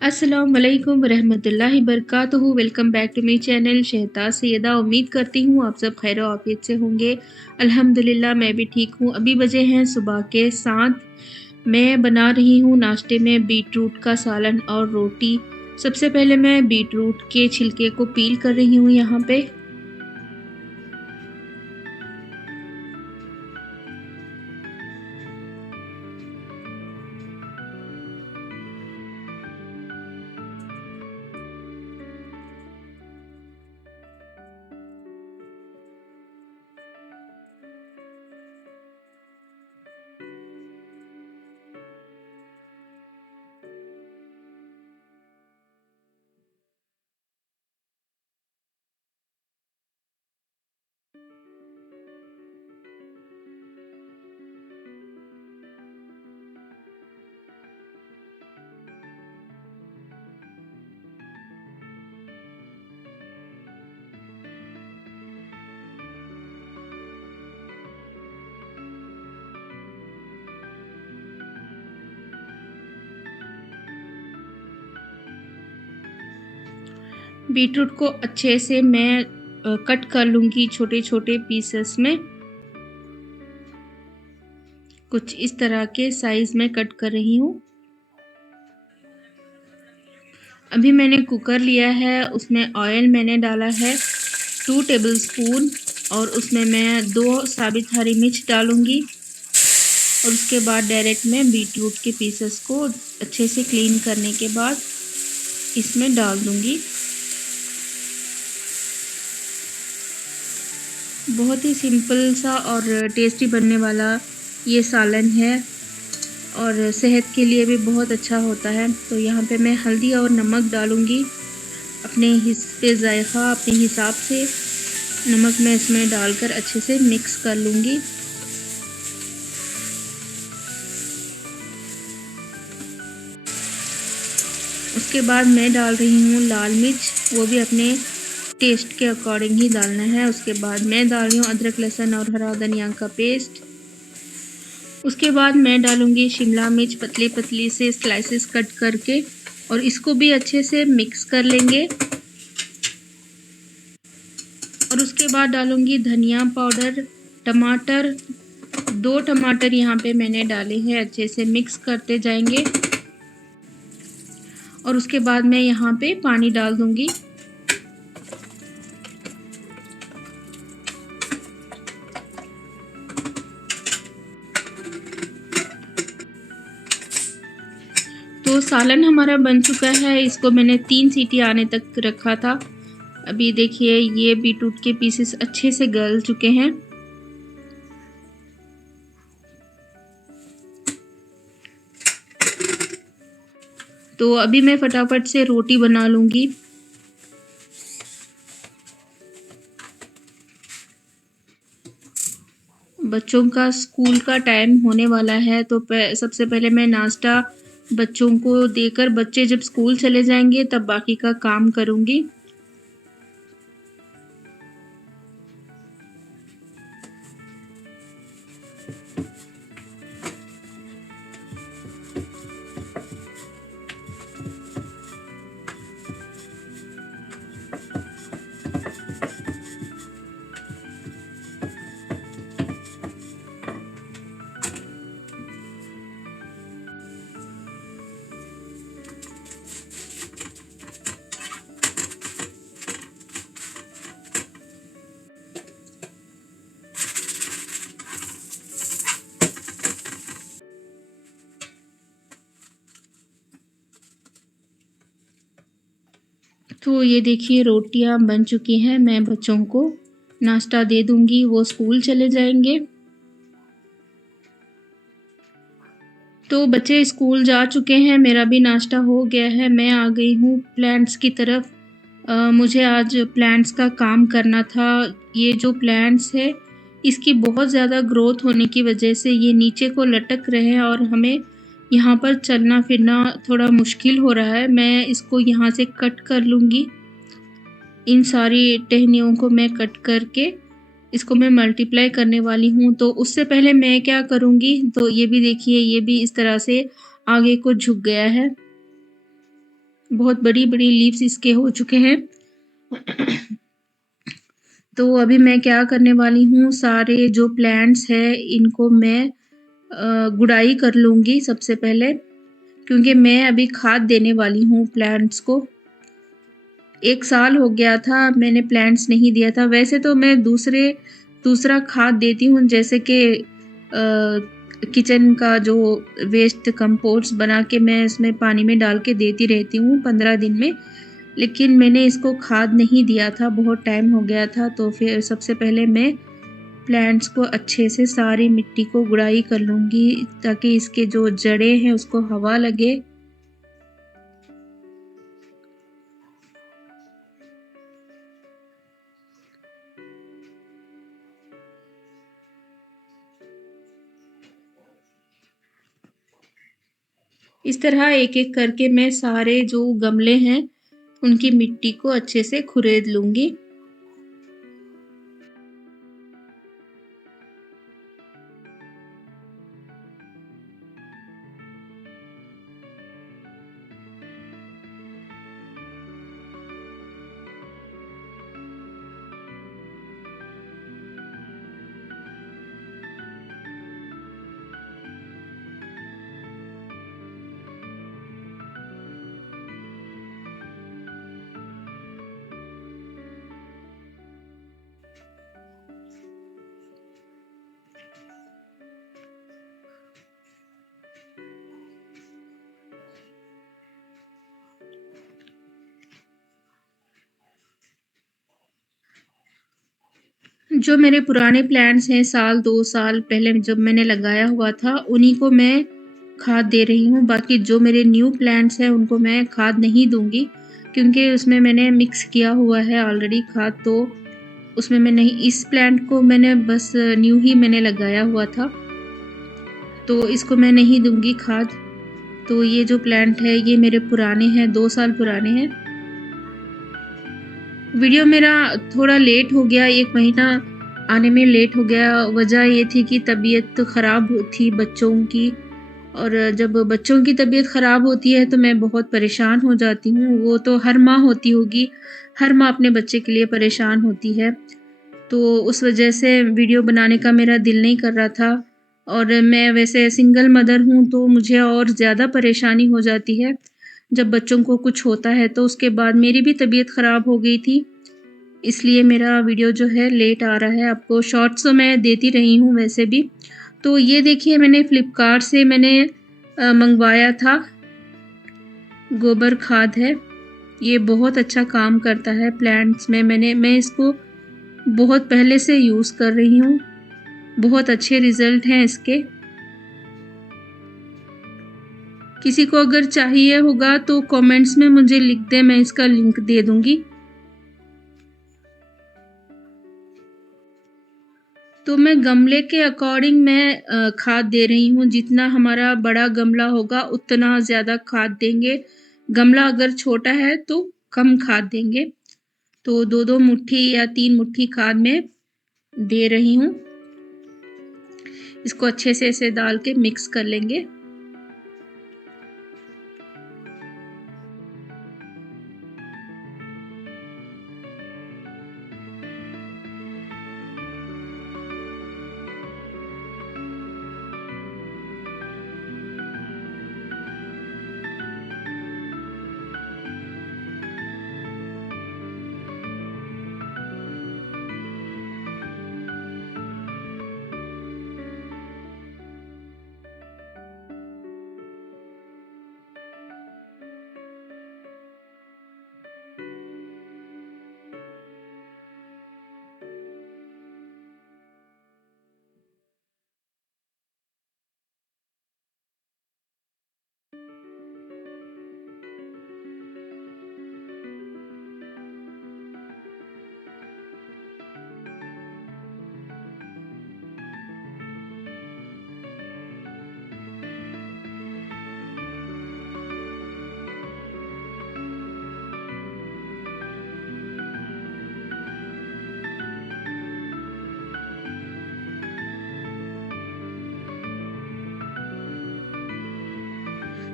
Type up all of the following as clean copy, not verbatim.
अस्सलाम वालेकुम रहमतुल्लाहि बरकातुहू। Welcome back to my channel Shahtaj Sayyida. उम्मीद करती हूँ आप सब खैर आफियत से होंगे। अल्हम्दुलिल्लाह मैं भी ठीक हूँ। अभी बजे हैं सुबह के 7। मैं बना रही हूँ नाश्ते में बीट रूट का सालन और रोटी। सबसे पहले मैं बीट रूट के छिलके को पील कर रही हूँ यहाँ पे। बीटरूट को अच्छे से मैं कट कर लूँगी छोटे छोटे पीसेस में। कुछ इस तरह के साइज़ में कट कर रही हूँ। अभी मैंने कुकर लिया है, उसमें ऑयल मैंने डाला है 2 टेबलस्पून और उसमें मैं 2 साबित हरी मिर्च डालूँगी और उसके बाद डायरेक्ट मैं बीटरूट के पीसेस को अच्छे से क्लीन करने के बाद इसमें डाल दूँगी। बहुत ही सिंपल सा और टेस्टी बनने वाला ये सालन है और सेहत के लिए भी बहुत अच्छा होता है। तो यहाँ पे मैं हल्दी और नमक डालूँगी अपने जायक़ा अपने हिसाब से। नमक मैं इसमें डालकर अच्छे से मिक्स कर लूँगी। उसके बाद मैं डाल रही हूँ लाल मिर्च, वो भी अपने टेस्ट के अकॉर्डिंग ही डालना है। उसके बाद मैं डाल रही हूँ अदरक लहसुन और हरा धनिया का पेस्ट। उसके बाद मैं डालूँगी शिमला मिर्च पतली पतली से स्लाइसेस कट करके और इसको भी अच्छे से मिक्स कर लेंगे। और उसके बाद डालूँगी धनिया पाउडर, टमाटर, 2 टमाटर यहाँ पे मैंने डाले हैं, अच्छे से मिक्स करते जाएंगे। और उसके बाद मैं यहाँ पे पानी डाल दूँगी। तो सालन हमारा बन चुका है। इसको मैंने 3 सीटी आने तक रखा था। अभी देखिए ये बीटरूट के पीसेस अच्छे से गल चुके हैं। तो अभी मैं फटाफट से रोटी बना लूँगी। बच्चों का स्कूल का टाइम होने वाला है तो सबसे पहले मैं नाश्ता बच्चों को देकर बच्चे जब स्कूल चले जाएंगे तब बाकी का काम करूँगी। तो ये देखिए रोटियां बन चुकी हैं। मैं बच्चों को नाश्ता दे दूंगी, वो स्कूल चले जाएंगे। तो बच्चे स्कूल जा चुके हैं, मेरा भी नाश्ता हो गया है। मैं आ गई हूँ प्लांट्स की तरफ। मुझे आज प्लांट्स का काम करना था। ये जो प्लांट्स है इसकी बहुत ज़्यादा ग्रोथ होने की वजह से ये नीचे को लटक रहे हैं और हमें यहाँ पर चलना फिरना थोड़ा मुश्किल हो रहा है। मैं इसको यहाँ से कट कर लूँगी। इन सारी टहनियों को मैं कट करके इसको मैं मल्टीप्लाई करने वाली हूँ। तो उससे पहले मैं क्या करूँगी, तो ये भी देखिए ये भी इस तरह से आगे को झुक गया है। बहुत बड़ी-बड़ी लीव्स इसके हो चुके हैं। तो अभी मैं क्या करने वाली हूँ, सारे जो प्लांट्स हैं इनको मैं गुड़ाई कर लूँगी सबसे पहले, क्योंकि मैं अभी खाद देने वाली हूँ प्लांट्स को। 1 साल हो गया था मैंने प्लांट्स नहीं दिया था। वैसे तो मैं दूसरा खाद देती हूँ, जैसे कि किचन का जो वेस्ट कंपोस्ट बना के मैं इसमें पानी में डाल के देती रहती हूँ 15 दिन में। लेकिन मैंने इसको खाद नहीं दिया था, बहुत टाइम हो गया था। तो फिर सबसे पहले मैं प्लांट्स को अच्छे से सारी मिट्टी को गुड़ाई कर लूँगी, ताकि इसके जो जड़ें हैं उसको हवा लगे। इस तरह एक-एक करके मैं सारे जो गमले हैं उनकी मिट्टी को अच्छे से खुरेद लूँगी। जो मेरे पुराने प्लांट्स हैं, साल 2 साल पहले जब मैंने लगाया हुआ था, उन्हीं को मैं खाद दे रही हूँ। बाकी जो मेरे न्यू प्लांट्स हैं उनको मैं खाद नहीं दूँगी, क्योंकि उसमें मैंने मिक्स किया हुआ है ऑलरेडी खाद, तो उसमें मैं नहीं, इस प्लांट को मैंने बस न्यू ही मैंने लगाया हुआ था, तो इसको मैं नहीं दूँगी खाद। तो ये जो प्लांट है ये मेरे पुराने हैं, 2 साल पुराने हैं। वीडियो मेरा थोड़ा लेट हो गया, 1 महीना आने में लेट हो गया। वजह ये थी कि तबीयत ख़राब थी बच्चों की, और जब बच्चों की तबीयत ख़राब होती है तो मैं बहुत परेशान हो जाती हूँ। वो तो हर माँ होती होगी, हर माँ अपने बच्चे के लिए परेशान होती है। तो उस वजह से वीडियो बनाने का मेरा दिल नहीं कर रहा था, और मैं वैसे सिंगल मदर हूँ तो मुझे और ज़्यादा परेशानी हो जाती है जब बच्चों को कुछ होता है। तो उसके बाद मेरी भी तबीयत ख़राब हो गई थी, इसलिए मेरा वीडियो जो है लेट आ रहा है। आपको शॉर्ट्स तो मैं देती रही हूँ वैसे भी। तो ये देखिए, मैंने फ्लिपकार्ट से मैंने मंगवाया था, गोबर खाद है। ये बहुत अच्छा काम करता है प्लांट्स में। मैं इसको बहुत पहले से यूज़ कर रही हूँ, बहुत अच्छे रिज़ल्ट हैं इसके। किसी को अगर चाहिए होगा तो कमेंट्स में मुझे लिख दें, मैं इसका लिंक दे दूँगी। तो मैं गमले के अकॉर्डिंग मैं खाद दे रही हूँ। जितना हमारा बड़ा गमला होगा उतना ज़्यादा खाद देंगे। गमला अगर छोटा है तो कम खाद देंगे। तो 2-2 मुट्ठी या 3 मुट्ठी खाद मैं दे रही हूँ। इसको अच्छे से ऐसे डाल के मिक्स कर लेंगे।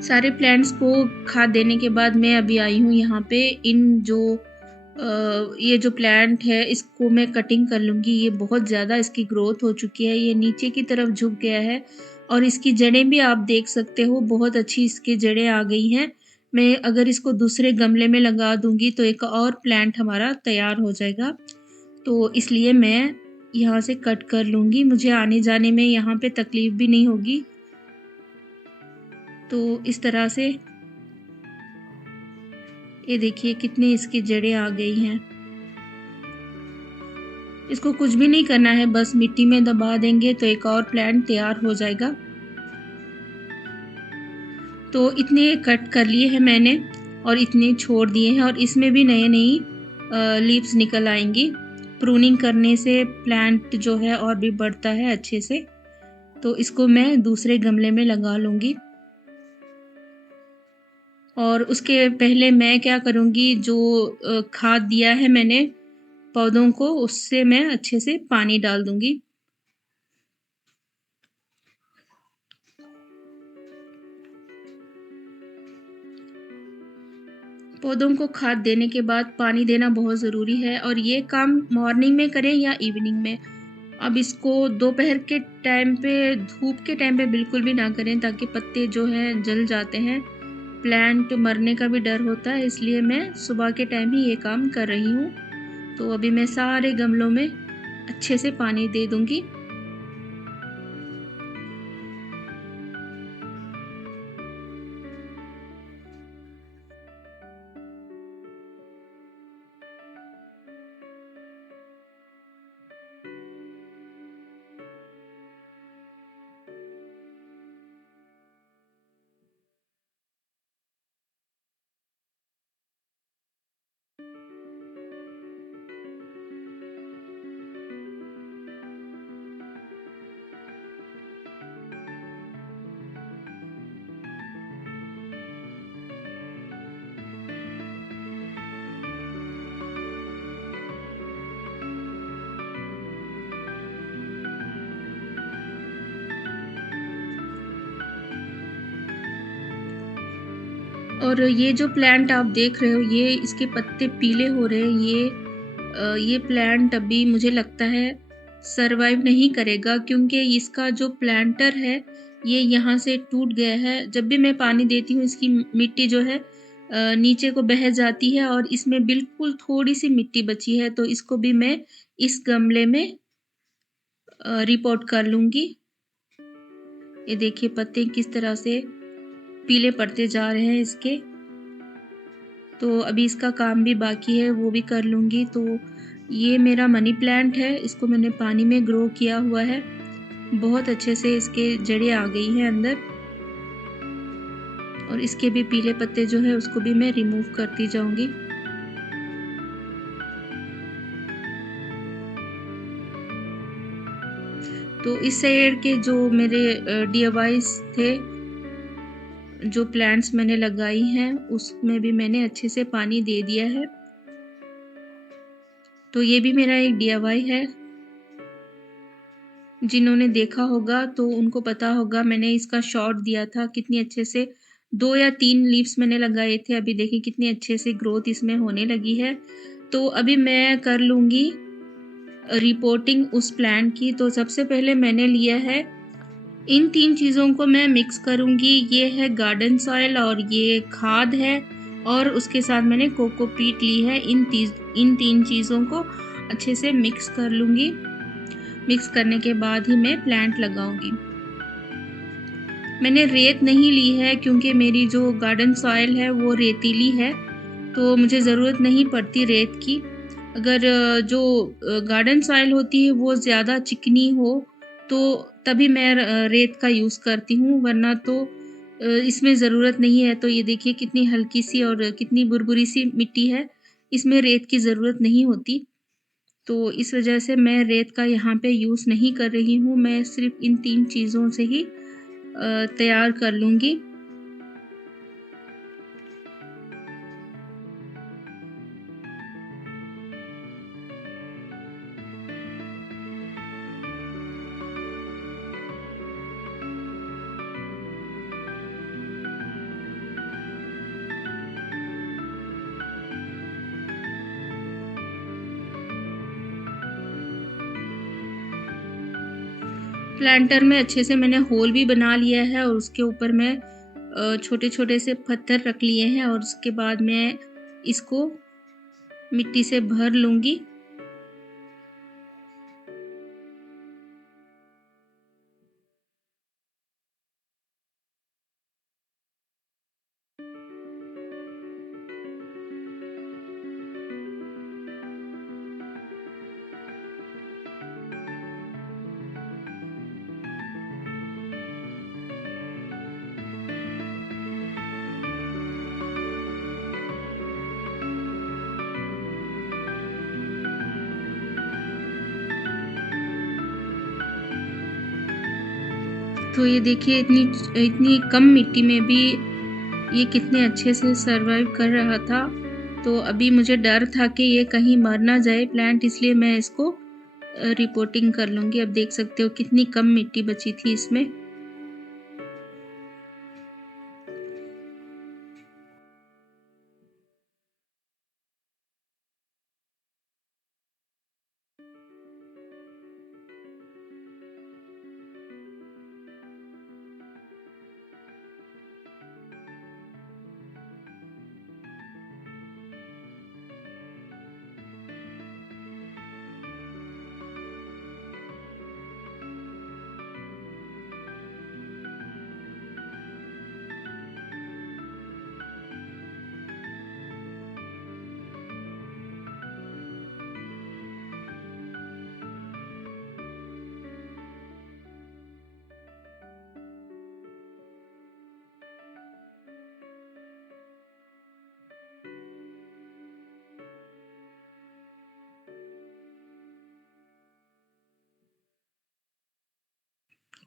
सारे प्लांट्स को खाद देने के बाद मैं अभी आई हूँ यहाँ पे ये जो प्लांट है इसको मैं कटिंग कर लूँगी। ये बहुत ज़्यादा इसकी ग्रोथ हो चुकी है, ये नीचे की तरफ झुक गया है और इसकी जड़ें भी आप देख सकते हो, बहुत अच्छी इसकी जड़ें आ गई हैं। मैं अगर इसको दूसरे गमले में लगा दूँगी तो एक और प्लांट हमारा तैयार हो जाएगा। तो इसलिए मैं यहाँ से कट कर लूँगी, मुझे आने जाने में यहाँ पे तकलीफ़ भी नहीं होगी। तो इस तरह से ये देखिए कितनी इसकी जड़ें आ गई हैं। इसको कुछ भी नहीं करना है, बस मिट्टी में दबा देंगे तो एक और प्लांट तैयार हो जाएगा। तो इतने कट कर लिए हैं मैंने और इतने छोड़ दिए हैं और इसमें भी नई लीव्स निकल आएंगी। प्रूनिंग करने से प्लांट जो है और भी बढ़ता है अच्छे से। तो इसको मैं दूसरे गमले में लगा लूँगी। और उसके पहले मैं क्या करूँगी, जो खाद दिया है मैंने पौधों को, उससे मैं अच्छे से पानी डाल दूँगी। पौधों को खाद देने के बाद पानी देना बहुत ज़रूरी है और ये काम मॉर्निंग में करें या इवनिंग में। अब इसको दोपहर के टाइम पे, धूप के टाइम पे बिल्कुल भी ना करें, ताकि पत्ते जो हैं जल जाते हैं, प्लांट मरने का भी डर होता है, इसलिए मैं सुबह के टाइम ही ये काम कर रही हूँ। तो अभी मैं सारे गमलों में अच्छे से पानी दे दूँगी। और ये जो प्लांट आप देख रहे हो, ये इसके पत्ते पीले हो रहे हैं। ये प्लांट अभी मुझे लगता है सरवाइव नहीं करेगा, क्योंकि इसका जो प्लांटर है ये यहाँ से टूट गया है। जब भी मैं पानी देती हूँ इसकी मिट्टी जो है नीचे को बह जाती है और इसमें बिल्कुल थोड़ी सी मिट्टी बची है। तो इसको भी मैं इस गमले में रिपोर्ट कर लूँगी। ये देखिए पत्ते किस तरह से पीले पड़ते जा रहे हैं इसके। तो अभी इसका काम भी बाकी है, वो भी कर लूँगी। तो ये मेरा मनी प्लांट है, इसको मैंने पानी में ग्रो किया हुआ है। बहुत अच्छे से इसके जड़ें आ गई हैं अंदर और इसके भी पीले पत्ते जो है उसको भी मैं रिमूव करती जाऊँगी। तो इस साइड के जो मेरे DIYs थे, जो प्लांट्स मैंने लगाई हैं, उसमें भी मैंने अच्छे से पानी दे दिया है। तो ये भी मेरा एक DIY है। जिन्होंने देखा होगा तो उनको पता होगा, मैंने इसका शॉट दिया था कितनी अच्छे से 2 या 3 लीव्स मैंने लगाए थे। अभी देखिए कितनी अच्छे से ग्रोथ इसमें होने लगी है। तो अभी मैं कर लूँगी रिपोर्टिंग उस प्लांट की। तो सबसे पहले मैंने लिया है, इन 3 चीज़ों को मैं मिक्स करूँगी। ये है गार्डन सॉइल और ये खाद है और उसके साथ मैंने कोकोपीट ली है। इन 3 चीज़ों को अच्छे से मिक्स कर लूँगी। मिक्स करने के बाद ही मैं प्लांट लगाऊंगी। मैंने रेत नहीं ली है क्योंकि मेरी जो गार्डन सॉइल है वो रेतीली है, तो मुझे ज़रूरत नहीं पड़ती रेत की। अगर जो गार्डन सॉइल होती है वो ज़्यादा चिकनी हो तो तभी मैं रेत का यूज़ करती हूँ, वरना तो इसमें ज़रूरत नहीं है। तो ये देखिए कितनी हल्की सी और कितनी बुरबुरी सी मिट्टी है, इसमें रेत की ज़रूरत नहीं होती। तो इस वजह से मैं रेत का यहाँ पे यूज़ नहीं कर रही हूँ, मैं सिर्फ़ इन 3 चीज़ों से ही तैयार कर लूँगी। प्लांटर में अच्छे से मैंने होल भी बना लिया है और उसके ऊपर मैं छोटे-छोटे से पत्थर रख लिए हैं और उसके बाद मैं इसको मिट्टी से भर लूँगी। तो ये देखिए इतनी इतनी कम मिट्टी में भी ये कितने अच्छे से सर्वाइव कर रहा था। तो अभी मुझे डर था कि ये कहीं मर ना जाए प्लांट, इसलिए मैं इसको रिपोर्टिंग कर लूँगी। अब देख सकते हो कितनी कम मिट्टी बची थी इसमें।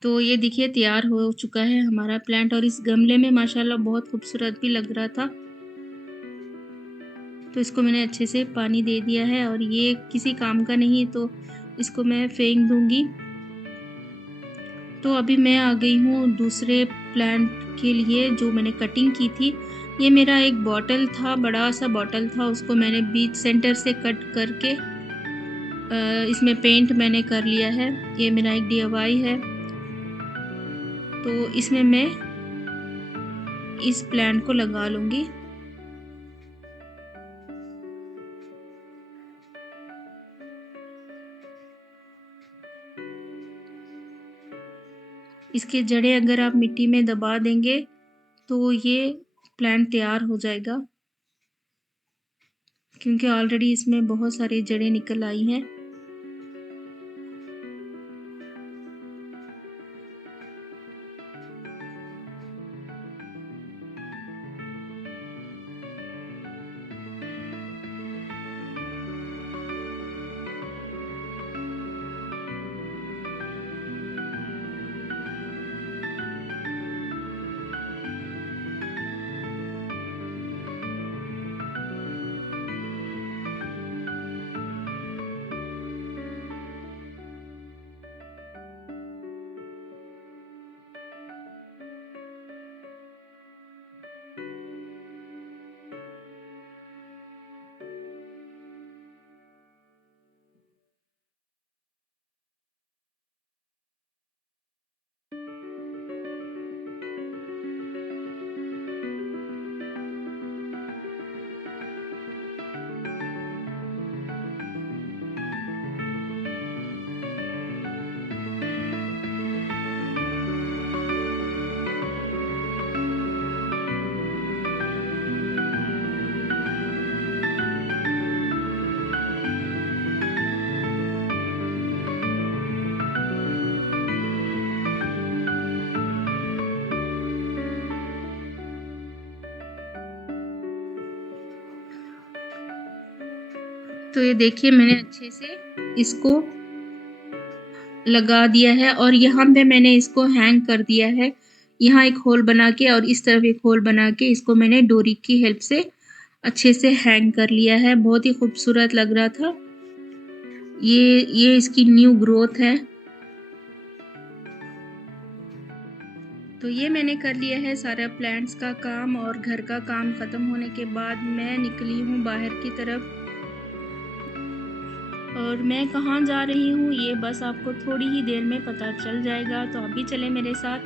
तो ये देखिए तैयार हो चुका है हमारा प्लांट और इस गमले में माशाल्लाह बहुत खूबसूरत भी लग रहा था। तो इसको मैंने अच्छे से पानी दे दिया है और ये किसी काम का नहीं, तो इसको मैं फेंक दूँगी। तो अभी मैं आ गई हूँ दूसरे प्लांट के लिए जो मैंने कटिंग की थी। ये मेरा एक बॉटल था, बड़ा-सा बॉटल था, उसको मैंने बीच सेंटर से कट करके इसमें पेंट मैंने कर लिया है। ये मेरा एक DIY है। तो इसमें मैं इस प्लांट को लगा लूँगी। इसकी जड़ें अगर आप मिट्टी में दबा देंगे तो ये प्लांट तैयार हो जाएगा, क्योंकि ऑलरेडी इसमें बहुत सारी जड़ें निकल आई हैं। तो ये देखिए मैंने अच्छे से इसको लगा दिया है और यहाँ पे मैंने इसको हैंग कर दिया है। यहाँ एक होल बना के और इस तरफ एक होल बना के इसको मैंने डोरी की हेल्प से अच्छे से हैंग कर लिया है। बहुत ही खूबसूरत लग रहा था। ये इसकी न्यू ग्रोथ है। तो ये मैंने कर लिया है सारा प्लांट्स का काम और घर का काम ख़त्म होने के बाद मैं निकली हूँ बाहर की तरफ। और मैं कहाँ जा रही हूँ ये बस आपको थोड़ी ही देर में पता चल जाएगा, तो आप भी चलें मेरे साथ।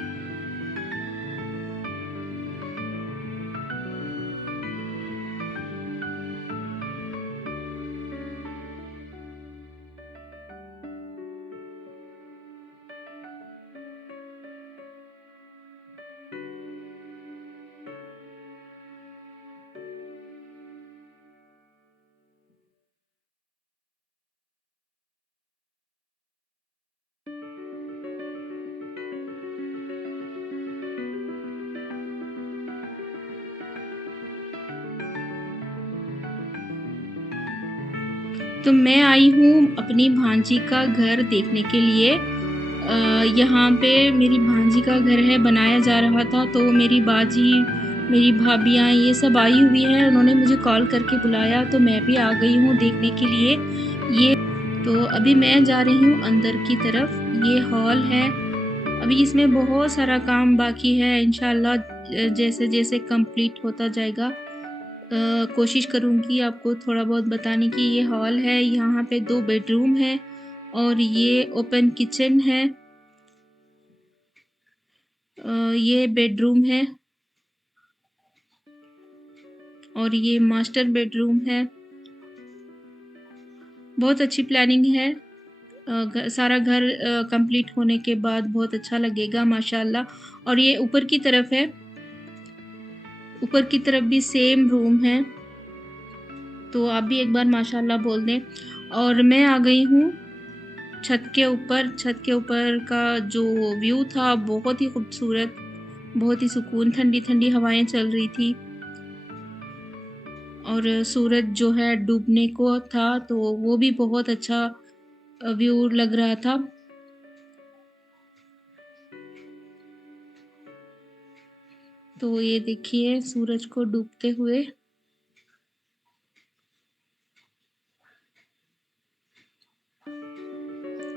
तो मैं आई हूँ अपनी भांजी का घर देखने के लिए। यहाँ पे मेरी भांजी का घर है, बनाया जा रहा था, तो मेरी बाजी, मेरी भाभियाँ ये सब आई हुई हैं। उन्होंने मुझे कॉल करके बुलाया, तो मैं भी आ गई हूँ देखने के लिए। ये तो अभी मैं जा रही हूँ अंदर की तरफ। ये हॉल है, अभी इसमें बहुत सारा काम बाकी है। इंशाल्लाह जैसे जैसे कंप्लीट होता जाएगा कोशिश करूँगी आपको थोड़ा बहुत बताने की। ये हॉल है, यहाँ पे 2 बेडरूम है और ये ओपन किचन है। ये बेडरूम है और ये मास्टर बेडरूम है। बहुत अच्छी प्लानिंग है। सारा घर कंप्लीट होने के बाद बहुत अच्छा लगेगा माशाल्लाह। और ये ऊपर की तरफ है, ऊपर की तरफ भी सेम रूम है, तो आप भी एक बार माशाल्लाह बोल दें। और मैं आ गई हूँ छत के ऊपर। छत के ऊपर का जो व्यू था बहुत ही खूबसूरत, बहुत ही सुकून, ठंडी ठंडी हवाएं चल रही थी और सूरज जो है डूबने को था, तो वो भी बहुत अच्छा व्यू लग रहा था। तो ये देखिए सूरज को डूबते हुए।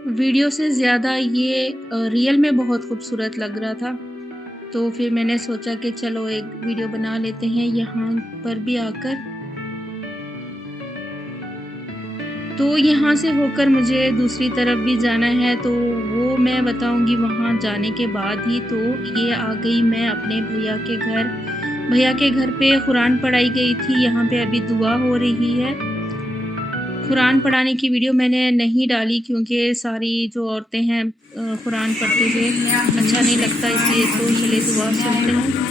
वीडियो से ज़्यादा ये रियल में बहुत खूबसूरत लग रहा था, तो फिर मैंने सोचा कि चलो एक वीडियो बना लेते हैं यहाँ पर भी आकर। तो यहाँ से होकर मुझे दूसरी तरफ भी जाना है, तो वो मैं बताऊँगी वहाँ जाने के बाद ही। तो ये आ गई मैं अपने भैया के घर। भैया के घर पे कुरान पढ़ाई गई थी, यहाँ पे अभी दुआ हो रही है। कुरान पढ़ाने की वीडियो मैंने नहीं डाली क्योंकि सारी जो औरतें हैं कुरान पढ़ते हुए अच्छा नहीं लगता, इसलिए तो चले दुआ सुनते हैं।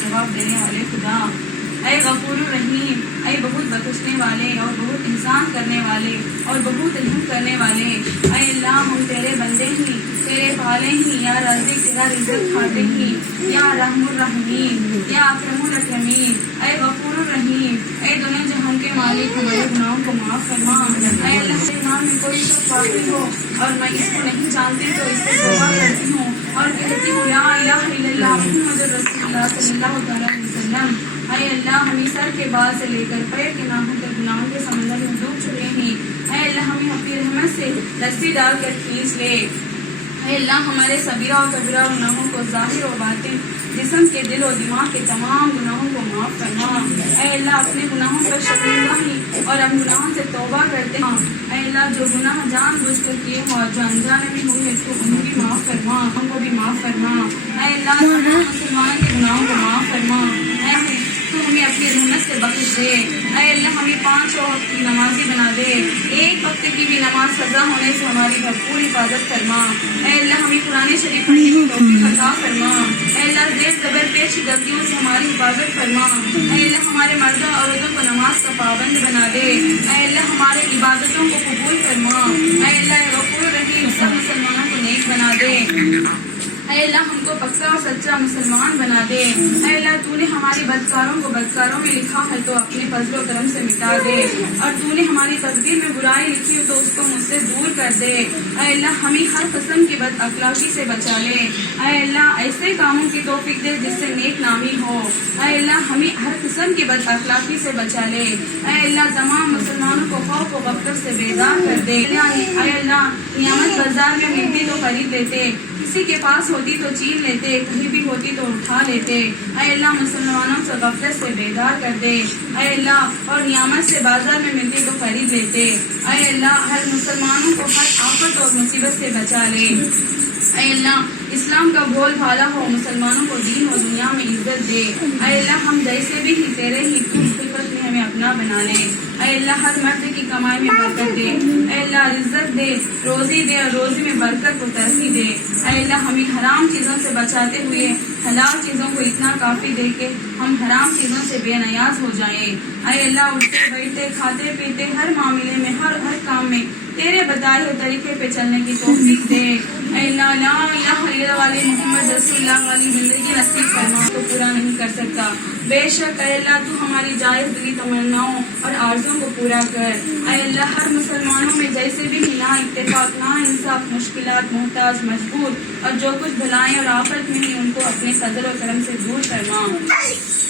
जवाब देने वाले खुदा, ऐ गफूर रहीम, ऐ बहुत बख्शने वाले और बहुत इंसान करने वाले और बहुत रहम करने वाले। ऐ अल्लाह हम तेरे बंदे ही, तेरे पाले ही, या राज़िक तेरा रिज़्क़ खाते ही, या रहमुर रहीम, या अकरमुल अकरमीन। ऐ गफूर रहीम, ऐ दोनों जहान के मालिक, हमारे गुनाहों को माफ़ फरमा। ऐ अल्लाह के नाम में कोई शक वाक़ई हो और मैं इसको नहीं जानती तो इससे तौबा करती हूँ और कहती हूँ ला इलाहा इल्लल्लाह मुहम्मदुर रसूलुल्लाह सल्लल्लाहु अलैहि वसल्लम। ऐ अल्लाह हमें सर के बाल से लेकर पैर के नाखून तक गुनाहों के समंदर में डूब चुके हैं। ऐ अल्लाह हमें अपनी रहमत से रस्सी डालकर खींच ले। ऐ अल्लाह हमारे सबीरा और कबीरा गुनाहों को जाहिर और बातिन, जिस्म के दिल और दिमाग के तमाम गुनाहों को माफ़ फरमा। ऐ अल्लाह अपने गुनाहों पर शर्मिंदा ही और हम गुनाहों से तौबा करते हैं। ऐ अल्लाह जो गुनाह जानबूझकर किए हों और जो अनजाने में हुए तो उन्हें भी माफ़ फरमा, हमको भी माफ़ फरमा। ऐ अल्लाह मुसलमानों के गुनाहों को माफ़ फरमा। ऐ तो हमें अपनी रहमत से बख्श दे। ऐ अल्लाह हमें 5 वक्त की नमाजी बना दे। एक वक्त की भी नमाज सजा होने से हमारी भरपूर हिफाजत फरमा। ऐ अल्लाह हमें कुरान शरीफ पढ़ने की तौफीक अता फरमा। ऐ अल्लाह ज़ेर ज़बर पेश गलतियों से हमारी हिफाजत फरमा। ऐ अल्लाह हमारे मर्दों औरतों को नमाज का पाबंद बना दे। ऐ अल्लाह हमारे इबादतों को कबूल फरमा। ऐ अल्लाह गफूर रहीम सब मुसलमानों को नेक बना दे। ऐ अल्लाह हमको पक्का और सच्चा मुसलमान बना दे। ऐ अल्लाह तूने हमारे बदकारों को बदकारों में लिखा है तो अपने फजल और करम से मिटा दे, और तूने हमारी तकदीर में बुराई लिखी हो तो उसको मुझसे दूर कर दे। ऐ अल्लाह हमें हर किस्म की बद अखलाकी से बचा ले। ऐ अल्लाह ऐसे कामों की तौफीक दे जिससे नेक नामी हो। ऐ अल्लाह हमें हर किस्म की बद अखलाकी से बचा ले। ऐ अल्लाह तमाम मुसलमानों को खौफ और गफलत से बेदार कर दे। ऐ अल्लाह नियामत बाजार में मिलती तो खरीद लेते, किसी के पास होती तो छीन लेते, कहीं भी होती तो उठा लेते। ऐ अल्लाह मुसलमानों से गफलत से बेदार कर दे। ऐ अल्लाह और नियामत से बाजार में मिलती तो खरीद लेते। ऐ अल्लाह हर मुसलमानों को हर आफत और मुसीबत से बचा ले। ऐ अल्लाह इस्लाम का बोल भाला हो, मुसलमानों को दीन और दुनिया में इज्जत दे। ऐ अल्लाह हम जैसे भी ही तेरे ही तू खिदमत में हमें अपना बना ले। ऐ अल्लाह हर मर्द की कमाई में बरकत दे। ऐ अल्लाह इज्जत दे, रोजी दे और रोजी में बरकत को तरक्की दे। ऐ अल्लाह हमें हराम चीज़ों से बचाते हुए हलाल चीज़ों को इतना काफ़ी दे के हम हराम चीज़ों से बेनियाज हो जाएं। ऐ अल्लाह उठते बैठते खाते पीते हर मामले में हर काम में तेरे बताए हुए तरीके पे चलने की तौफीक दे। ऐ अल्लाह ला इलाहा इल्लल्लाह वाली मोहम्मद रसूलुल्लाह वाली जिंदगी नसीब फरमा तो पूरा नहीं कर सकता। बेशक ऐ अल्लाह तू हमारी जायज़ दिली तमन्नाओं और आर्ज़ों को पूरा कर। ऐ अल्लाह हर मुसलमानों में जैसे भी ना इत्तेफाक, ना इंसाफ, मुश्किलात, मोहताज, मजबूर और जो कुछ भलाई और आफत में ही उनको अपने फजल और करम से दूर फरमा।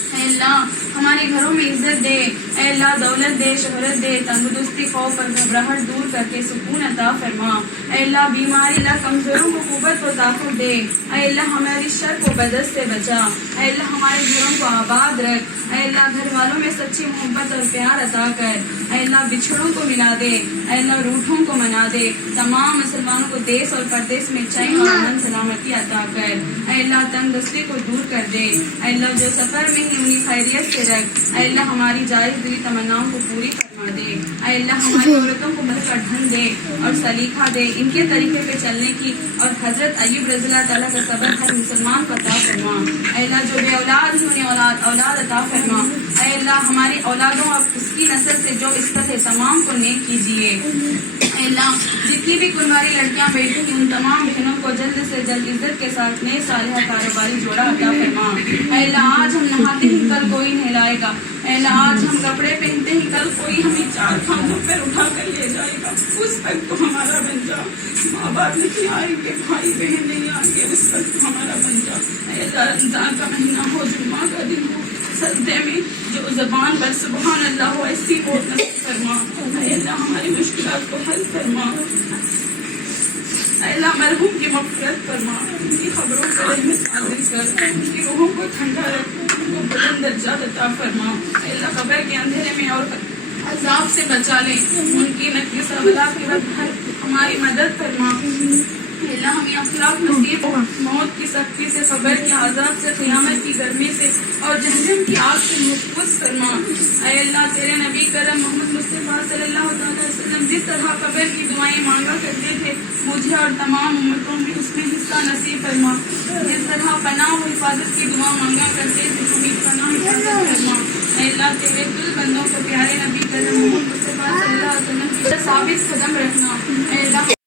ऐ अल्लाह हमारे घरों में इज्जत दे। ऐ अल्लाह दौलत दे, शोहरत दे, तंदुरुस्ती, खौफ और घबराहट दूर करके सुकून अता फरमा। ऐ अल्लाह बीमारी, अल्लाह कमजोरों को कुव्वत और ताकत दे। ऐ अल्लाह हमारी शर को बदस से बचा। ऐ अल्लाह हमारे घरों को आबाद रख। ऐ अल्लाह घर वालों में सच्ची मोहब्बत और प्यार अता कर। ऐ अल्लाह बिछड़ों को मिला दे। ऐ अल्लाह रूठों को मना दे। तमाम मुसलमानों को देश और परदेश में चैन और अमन सलामती अता कर। ऐ अल्लाह तंगदस्ती को दूर कर दे। ऐ अल्लाह जो सफर में ही उन्हें खैरियत से रख। ऐ अल्लाह हमारी जायज़ दिली तमन्नाओं को पूरी फरमा दे। ऐ अल्लाह हमारी औरतों को मदद का ढंग दे और सलीखा दे, इनके तरीके पे चलने की, और हजरत अय्यूब रज़ियल्लाहु ताला का सबक हर मुसलमान को अता फरमा। ऐ अल्लाह जो बे औलाद ही उन्हें औलाद अता फरमा। ऐ अल्लाह हमारी औलादों और उसकी नस्ल से जो इस्सत है तमाम को नेक कीजिए। ऐ अल्लाह जितनी भी कुंवारी लड़कियां बैठी हैं उन तमाम बहनों को जल्द से जल्द इज्जत के साथ नए सालिहा कारोबारी जोड़ा अता फरमा। ऐ अल्लाह आज हम नहाते ही कल कोई नहलाएगा। ऐ अल्लाह आज हम कपड़े पहनते ही कल कोई हमें 4 खानों पर उठा कर ले जाएगा। उस तक तो हमारा बन जा। माँ बाप नहीं आएंगे, भाई बहन नहीं आएंगे, उस तक तो हमारा बन जा। ऐ अल्लाह रमजान का महीना हो, जुम्मा का दिन हो, सजदे में जो ज़बान पर सुबहान अल्लाह हो ऐसी हो नसीब फरमा। ऐ अल्लाह हमारी मुश्किलात को हल फरमा। ऐ अल्लाह मरहूम की मग़फ़िरत फरमा, उनकी खबरों पर रहमत नाज़िल कर, उनकी रूहों को ठंडा रख, उनको बुलंद दर्जात अता फरमा। ऐ अल्लाह कब्र के अंधेरे में और अज़ाब से बचा ले, उनकी नक़्क़िस अवला के वक्त हमारी मदद फरमा। अल्लाह हमें अखलाक नसीब हो, मौत की सख्ती से, क़ब्र के आज़ाब से, क़यामत की गर्मी से और जहन्नम की आग से महफूज़ फरमा। ऐ अल्लाह तेरे नबी करम मोहम्मद मुस्तफ़ा सल्लल्लाहु अलैहि वसल्लम जिस तरह क़ब्र की दुआएं मांगा करते थे, मुझे और तमाम उम्मतों में उसमें हिस्सा नसीब फरमा। जिस तरह पनाह व हिफाजत की दुआ मांगा करते थे, हमें पनाह हिफाजत फरमा। ऐ अल्लाह तेरे दिल बंदों को प्यारे नबी करम मोहम्मद मुस्तफ़ा सल्लल्लाहु अलैहि वसल्लम की साबित कदम रखना। ऐ अल्लाह